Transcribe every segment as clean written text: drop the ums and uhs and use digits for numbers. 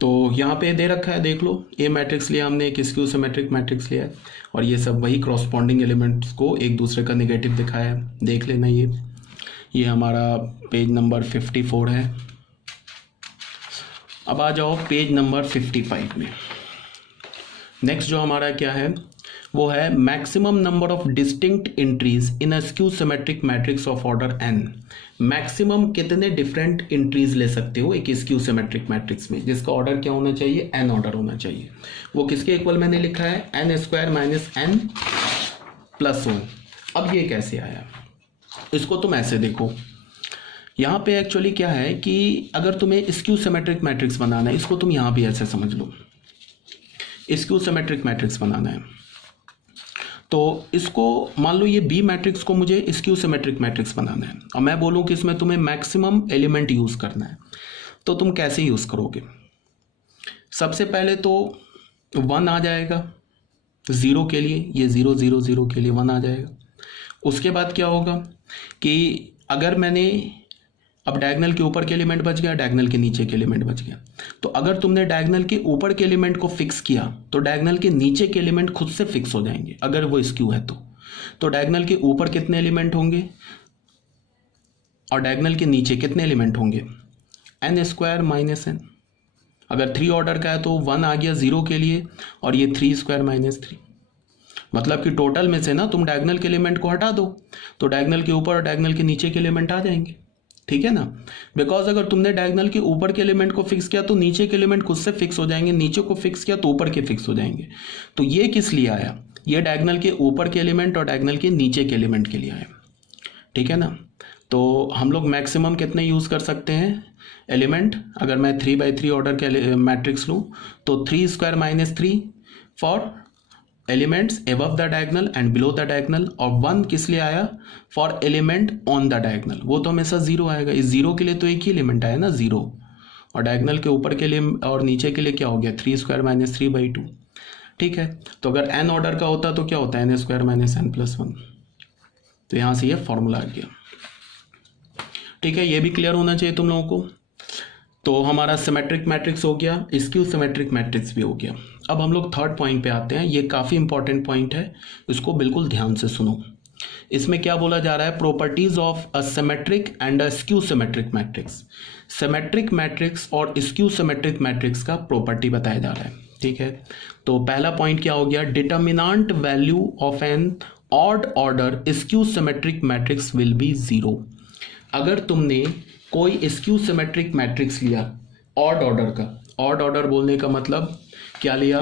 तो यहाँ पे दे रखा है, देख लो, ए मैट्रिक्स लिया हमने, एक स्क्यू सिमेट्रिक मैट्रिक्स लिया है, और ये सब वही क्रॉसपॉन्डिंग एलिमेंट्स को एक दूसरे का नेगेटिव दिखाया है, देख लेना। ये हमारा पेज नंबर 54 है। अब आ जाओ पेज नंबर 55 में। नेक्स्ट जो हमारा क्या है वो है maximum number of distinct entries in a skew symmetric matrix of order n। Maximum कितने डिफरेंट एंट्रीज ले सकते हो एक स्क्यू सिमेट्रिक मैट्रिक्स में, जिसका ऑर्डर क्या होना चाहिए, n ऑर्डर होना चाहिए। वो किसके इक्वल मैंने लिखा है, n square minus n plus 1। अब ये कैसे आया, इसको तुम ऐसे देखो। यहाँ पे एक्चुअली क्या है कि अगर तुम्हें स्क्यू सिमेट्रिक मैट्रिक्स बनाना है, इसको तुम यहाँ भी ऐसे समझ लो, स्क्यू सिमेट्रिक मैट्रिक्स बनाना है, तो इसको मान लो ये बी मैट्रिक्स को मुझे स्क्यू सिमेट्रिक मैट्रिक्स बनाना है, और मैं बोलूँ कि इसमें तुम्हें मैक्सिमम एलिमेंट यूज़ करना है, तो तुम कैसे यूज़ करोगे। सबसे पहले तो 1 आ जाएगा ज़ीरो के लिए, ये 0 0 0 के लिए 1 आ जाएगा। उसके बाद क्या होगा कि अगर मैंने, अब डायगोनल के ऊपर के एलिमेंट बच गया, डायगोनल के नीचे के एलिमेंट बच गया, तो अगर तुमने डायगोनल के ऊपर के एलिमेंट को फिक्स किया तो डायगोनल के नीचे के एलिमेंट खुद से फिक्स हो जाएंगे अगर वो स्क्यू है तो डायगोनल के ऊपर कितने एलिमेंट होंगे और डायगोनल के नीचे कितने एलिमेंट होंगे, n स्क्वायर माइनस n। अगर 3 ऑर्डर का है तो 1 आ गया 0 के लिए, और ये 3 स्क्वायर माइनस 3, मतलब कि टोटल में से ना तुम डायगोनल के एलिमेंट को हटा दो तो डायगोनल के ऊपर और डायगोनल के नीचे के एलिमेंट आ जाएंगे, ठीक है ना। बिकॉज अगर तुमने डायगोनल के ऊपर के एलिमेंट को फिक्स किया तो नीचे के एलिमेंट खुद से फिक्स हो जाएंगे, नीचे को फिक्स किया तो ऊपर के फिक्स हो जाएंगे। तो ये किस लिए आया, ये डायगोनल के ऊपर के एलिमेंट और डायगोनल के नीचे के एलिमेंट के लिए आया, ठीक है ना। तो हम लोग मैक्सिमम कितने यूज़ कर सकते हैं एलिमेंट, अगर मैं 3/3 ऑर्डर के मैट्रिक्स लूँ तो 3 square minus 3 for elements above the diagonal and below the diagonal, और 1 किस लिए आया, for element on the diagonal, वो तो हमेशा 0 आएगा। इस 0 के लिए तो एक ही एलिमेंट आया ना 0, और डायगोनल के ऊपर के लिए और नीचे के लिए क्या हो गया 3 स्क्वायर माइनस 3/2, ठीक है। तो अगर n ऑर्डर का होता तो क्या होता है n square minus n plus 1, तो यहाँ से ये फॉर्मूला आ गया, ठीक है। ये भी क्लियर होना चाहिए तुम लोगों को। तो हमारा सिमेट्रिक मैट्रिक्स हो गया, स्क्यू सिमेट्रिक मैट्रिक्स भी हो गया। अब हम लोग थर्ड पॉइंट पे आते हैं, ये काफ़ी इंपॉर्टेंट पॉइंट है, इसको बिल्कुल ध्यान से सुनो। इसमें क्या बोला जा रहा है, properties of a symmetric and a skew symmetric matrix. Symmetric matrix और स्क्यू सिमेट्रिक मैट्रिक्स का प्रॉपर्टी बताया जा रहा है, ठीक है। तो पहला पॉइंट क्या हो गया, determinant value of an odd order skew symmetric matrix will be 0। अगर तुमने कोई स्क्यू सिमेट्रिक मैट्रिक्स लिया ऑड ऑर्डर का, ऑड ऑर्डर बोलने का मतलब क्या लिया,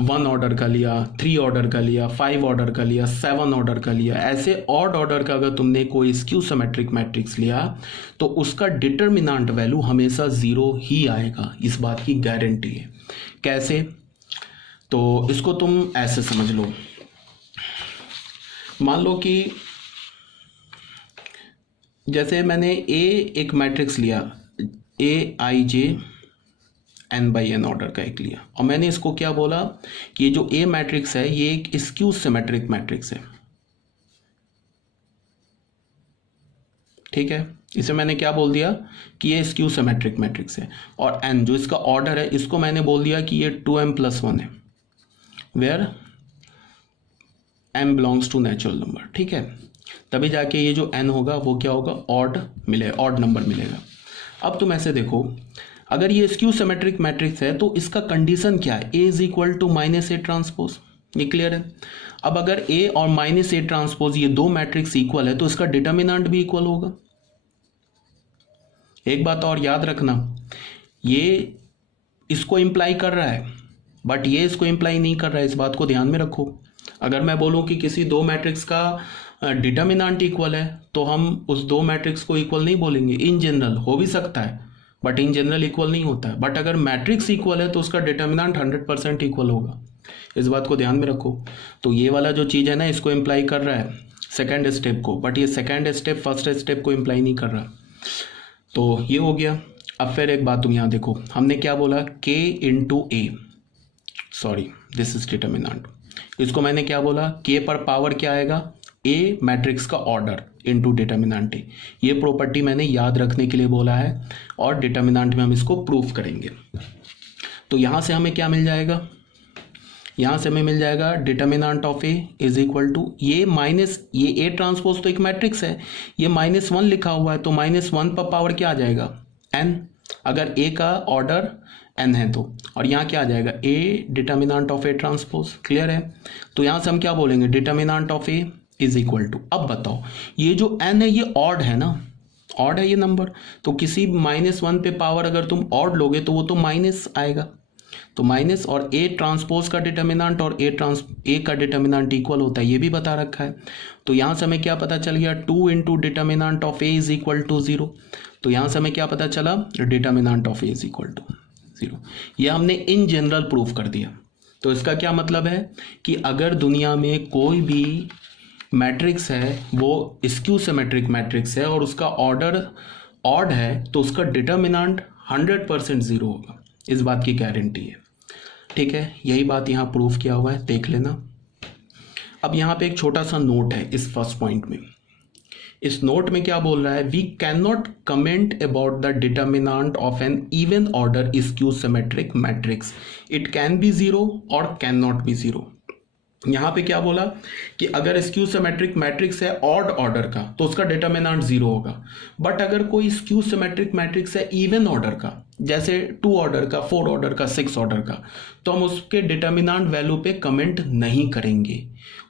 1 ऑर्डर का लिया, 3 ऑर्डर का लिया, 5 ऑर्डर का लिया, 7 ऑर्डर का लिया, ऐसे ऑड ऑर्डर का अगर तुमने कोई स्क्यू सिमेट्रिक मैट्रिक्स लिया तो उसका डिटर्मिनेंट वैल्यू हमेशा 0 ही आएगा, इस बात की गारंटी है। कैसे, तो इसको तुम ऐसे समझ लो, मान लो कि जैसे मैंने एक मैट्रिक्स लिया Aij n/n ऑर्डर का एक लिया, और मैंने इसको क्या बोला कि ये जो A मैट्रिक्स है ये एक स्क्यू सिमेट्रिक मैट्रिक्स है, ठीक है। इसे मैंने क्या बोल दिया कि ये स्क्यू सिमेट्रिक मैट्रिक्स है, और n जो इसका ऑर्डर है इसको मैंने बोल दिया कि ये 2m + 1 है, where m belongs to natural number, ठीक है। तभी जाके ये जो n होगा वो क्या होगा, ऑड नंबर मिलेगा। अब तुम ऐसे देखो, अगर ये स्क्यू सिमेट्रिक मैट्रिक्स है तो इसका कंडीशन क्या है, A = -A ट्रांसपोज, ये क्लियर है। अब अगर A और -A ट्रांसपोज ये दो मैट्रिक्स इक्वल है तो इसका डिटर्मिनेंट भी इक्वल होगा। एक बात और याद रखना, ये इसको इंप्लाई कर रहा है बट ये इसको इंप्लाई नहीं कर रहा है, इस बात को ध्यान में रखो। अगर मैं बोलूं कि किसी दो मैट्रिक्स का डिटर्मिनेंट इक्वल है तो हम उस दो मैट्रिक्स को इक्वल नहीं बोलेंगे, इन जनरल हो भी सकता है बट इन जनरल इक्वल नहीं होता है। बट अगर मैट्रिक्स इक्वल है तो उसका डिटर्मिनेंट 100% इक्वल होगा, इस बात को ध्यान में रखो। तो ये वाला जो चीज़ है ना, इसको इम्प्लाई कर रहा है सेकेंड स्टेप को, बट ये सेकेंड स्टेप फर्स्ट स्टेप को इम्प्लाई नहीं कर रहा। तो ये हो गया। अब फिर एक बात तुम यहाँ देखो, हमने क्या बोला, k × a, sorry this is determinant. इसको मैंने क्या बोला, k पर पावर क्या आएगा, ए मैट्रिक्स का ऑर्डर इनटू डिटर्मिनेंट ए। ये प्रॉपर्टी मैंने याद रखने के लिए बोला है और डिटर्मिनेंट में हम इसको प्रूफ करेंगे। तो यहाँ से हमें क्या मिल जाएगा, यहाँ से हमें मिल जाएगा determinant of A is equal to ये माइनस ये ए ट्रांसपोज तो एक मैट्रिक्स है, ये -1 लिखा हुआ है तो -1 पर पावर क्या आ जाएगा n, अगर ए का ऑर्डर n है तो, और यहाँ क्या आ जाएगा A determinant of A transpose. Clear है। तो यहाँ से हम क्या बोलेंगे determinant of A is equal to, अब बताओ ये जो n है ये ऑड है ना, ऑड है ये नंबर, तो किसी -1 पे पावर अगर तुम ऑड लोगे तो वो तो माइनस आएगा, तो माइनस, और ए ट्रांसपोज का डिटर्मिनेंट और ए का डिटर्मिनेंट इक्वल होता है ये भी बता रखा है। तो यहाँ से हमें क्या पता चल गया 2 into determinant of A is equal to 0। तो यहाँ से हमें क्या पता चला determinant of A is equal to 0। ये हमने इन जनरल प्रूफ कर दिया। तो इसका क्या मतलब है कि अगर दुनिया में कोई भी मैट्रिक्स है वो स्क्यू सिमेट्रिक मैट्रिक्स है और उसका ऑर्डर ऑड है तो उसका डिटर्मिनेंट 100% 0 होगा, इस बात की गारंटी है। ठीक है, यही बात यहाँ प्रूफ किया हुआ है, देख लेना। अब यहाँ पे एक छोटा सा नोट है इस फर्स्ट पॉइंट में। इस नोट में क्या बोल रहा है, we can not comment about the determinant of an even order skew symmetric matrix, it can be 0 और कैन नॉट बी 0। यहाँ पे क्या बोला कि अगर स्क्यू सिमेट्रिक मैट्रिक्स है ऑड ऑर्डर का तो उसका डिटर्मिनेंट 0 होगा, बट अगर कोई स्क्यू सिमेट्रिक मैट्रिक्स है इवन ऑर्डर का, जैसे 2 ऑर्डर का, 4 ऑर्डर का, 6 ऑर्डर का, तो हम उसके डिटर्मिनेंट वैल्यू पे कमेंट नहीं करेंगे।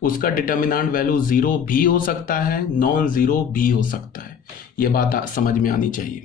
उसका डिटर्मिनेंट वैल्यू 0 भी हो सकता है, नॉन 0 भी हो सकता है। ये बात समझ में आनी चाहिए।